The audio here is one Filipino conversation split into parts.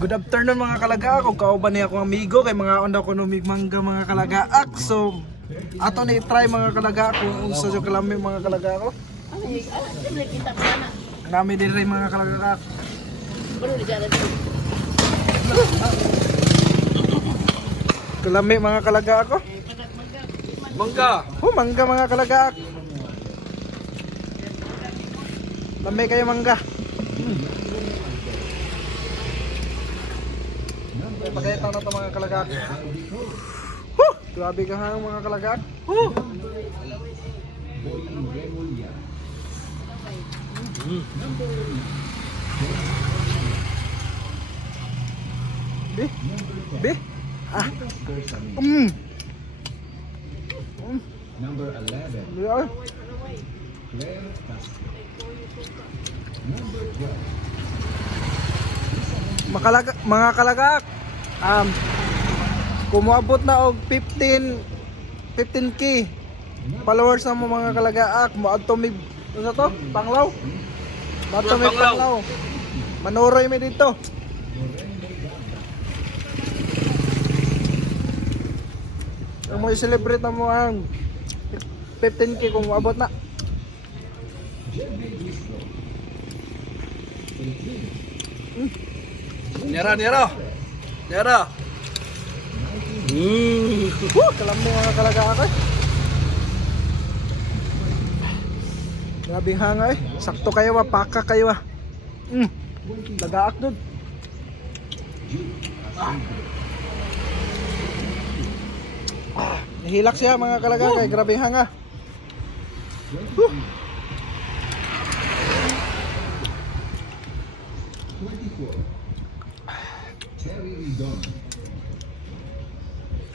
Good afternoon mga kalagaak, kung kauban niya akong amigo kay mga onda ko numigmangga mga kalagaak. So ato ni try mga kalagaak kung unsa jud kalami mga kalagaak. Nami din rin mga kalagaak. Kalami mga kalagaak ko. Mangga. Mangga mga kalagaak. Lami kayo mangga. Pagkaya na ito mga kalagak. Grabe ka hang mga kalagak. Be? Be? Ah. Number 11, Yeah. Claire Castro. Number 12, Mga kalagak. Kumuabot na og 15k followers na mo mga kalagaak. Moadto mi ano to? Panglaw. Moadto mi Panglaw. Manuroy mi dito. Mo i-celebrate na mo ang 15k kung moabot na. Nera, Nera. Nera. Kalami mga kalagaak eh. Grabing hanga eh. Sakto kayo paka kayo Lagaak dun. Nahilak siya mga kalagaak eh. Grabing hanga. Terry Lidon.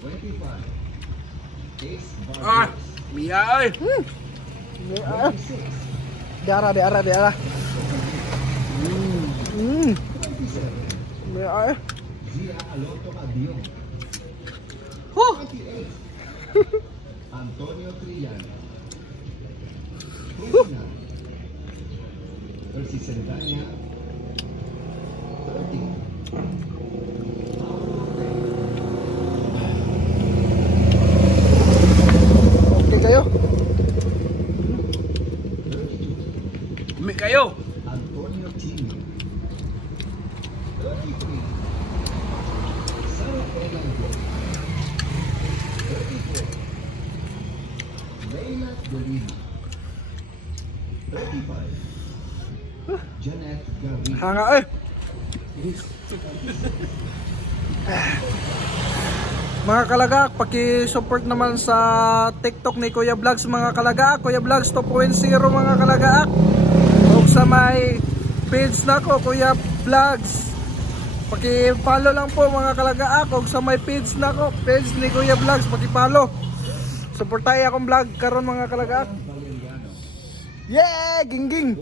25, Ace Ah, Vargas. Mia ay. Diara. Zia Alonso Cadion. 28, Antonio Triana. 29, Percy Sendanya. 30, Okay kayo? Umi kayo. Antonio Chino. 33, Sarah Elango. 34, Leila Dolina. 35, Janet Garrido. Hanga eh. Mga kalagak, paki-support naman sa TikTok ni Kuya Vlogs mga kalagak. Kuya Vlogs 2.0 mga kalagak. Huwag sa may page na ko, Kuya Vlogs. Paki-follow lang po mga kalagak. Huwag sa may page na ko, page ni Kuya Vlogs, paki-follow. Support tayo akong vlog karon mga kalagak. Yeah, gingging.